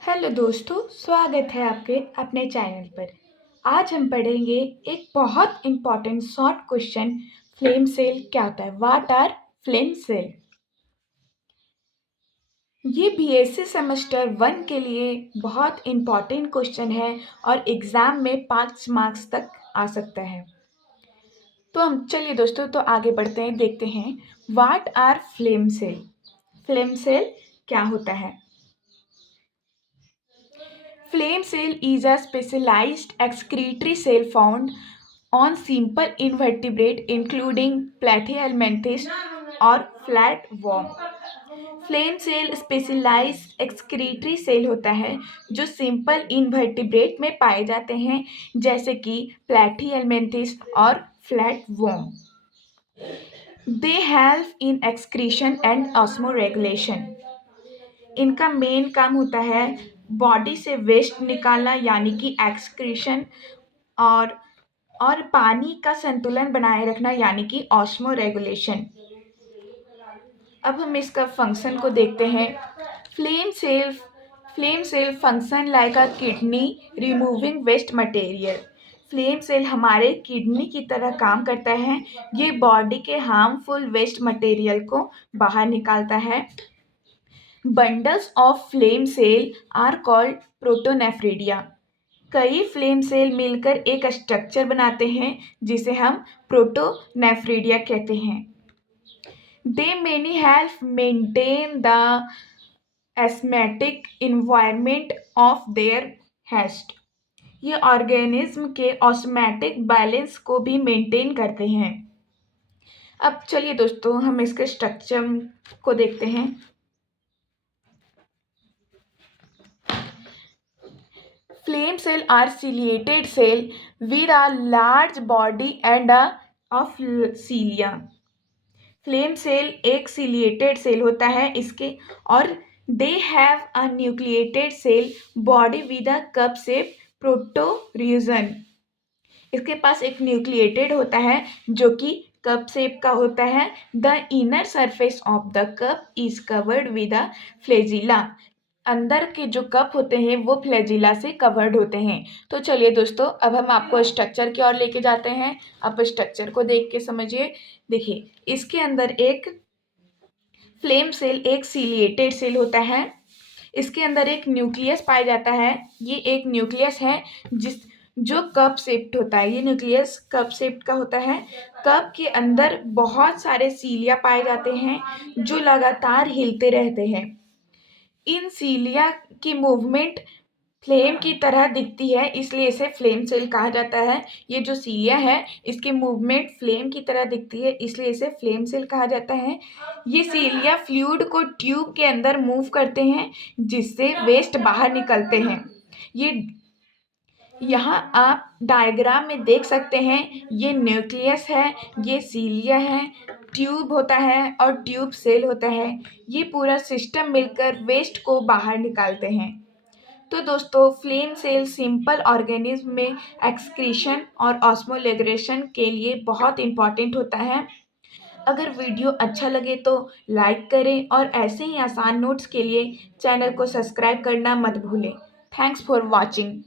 Hello दोस्तों, स्वागत है आपके अपने चैनल पर। आज हम पढ़ेंगे एक बहुत important short question. Flame cell क्या होता है? What are flame cell? ये बीएससी सेमेस्टर 1 के लिए बहुत इम्पॉर्टेंट क्वेश्चन है और एग्ज़ाम में 5 मार्क्स तक आ सकता है। तो हम चलिए दोस्तों, तो आगे बढ़ते हैं, देखते हैं what are flame cell. Flame cell क्या होता है? Flame cell is a specialized excretory cell found on simple invertebrate including Platyhelminthes or flatworm. Flame cell specialised excretory cell होता है जो सिंपल इनवर्टिब्रेट में पाए जाते हैं, जैसे कि प्लैटीहेल्मिन्थिस और flatworm. They help in excretion and osmoregulation. इनका मेन काम होता है बॉडी से वेस्ट निकालना, यानी कि एक्सक्रीशन, और पानी का संतुलन बनाए रखना, यानी कि ऑस्मो रेगुलेशन। अब हम इसका फंक्शन को देखते हैं। Flame cell flame cell function like a kidney removing waste material. Flame cell हमारे किडनी की तरह काम करता है। ये बॉडी के हार्मफुल वेस्ट मटेरियल को बाहर निकालता है। Bundles of flame cell are called protonephridia. कई फ्लेम सेल मिलकर एक स्ट्रक्चर बनाते हैं जिसे हम प्रोटोनेफ्रिडिया कहते हैं। They many help maintain the osmotic environment of their host. ये ऑर्गेनिज्म के ऑस्मेटिक बैलेंस को भी मेंटेन करते हैं। अब चलिए दोस्तों, हम इसके स्ट्रक्चर को देखते हैं। Flame cell are ciliated cell with a large body and of cilia. Flame cell एक सिलिएटेड सेल होता है इसके, और they have a nucleated cell body with a cup shape protoregion. इसके पास एक न्यूक्लिएटेड होता है जो कि कप शेप का होता है। The inner surface of the cup is covered with a flagella. अंदर के जो कप होते हैं वो फ्लैजिला से कवर्ड होते हैं। तो चलिए दोस्तों, अब हम आपको स्ट्रक्चर की ओर लेके जाते हैं। आप स्ट्रक्चर को देख के समझिए। देखिए, इसके अंदर एक फ्लेम सेल एक सिलिएटेड सेल होता है। इसके अंदर एक न्यूक्लियस पाया जाता है। ये एक न्यूक्लियस है जो कप शेप्ड होता है। ये न्यूक्लियस कप शेप्ड का होता है। कप के अंदर बहुत सारे सीलिया पाए जाते हैं जो लगातार हिलते रहते हैं। इन सीलिया की मूवमेंट फ्लेम की तरह दिखती है, इसलिए इसे फ्लेम सेल कहा जाता है। ये जो सीलिया है इसकी मूवमेंट फ्लेम की तरह दिखती है, इसलिए इसे फ्लेम सेल कहा जाता है। ये सीलिया फ्लूइड को ट्यूब के अंदर मूव करते हैं जिससे वेस्ट बाहर निकलते हैं। ये यहाँ आप डायग्राम में देख सकते हैं, ये न्यूक्लियस है, ये सीलिया है, ट्यूब होता है और ट्यूब सेल होता है। ये पूरा सिस्टम मिलकर वेस्ट को बाहर निकालते हैं। तो दोस्तों, फ्लेम सेल सिंपल ऑर्गेनिज्म में एक्सक्रीशन और ऑस्मोलेग्रेशन के लिए बहुत इम्पॉर्टेंट होता है। अगर वीडियो अच्छा लगे तो लाइक करें और ऐसे ही आसान नोट्स के लिए चैनल को सब्सक्राइब करना मत भूलें। Thanks for watching.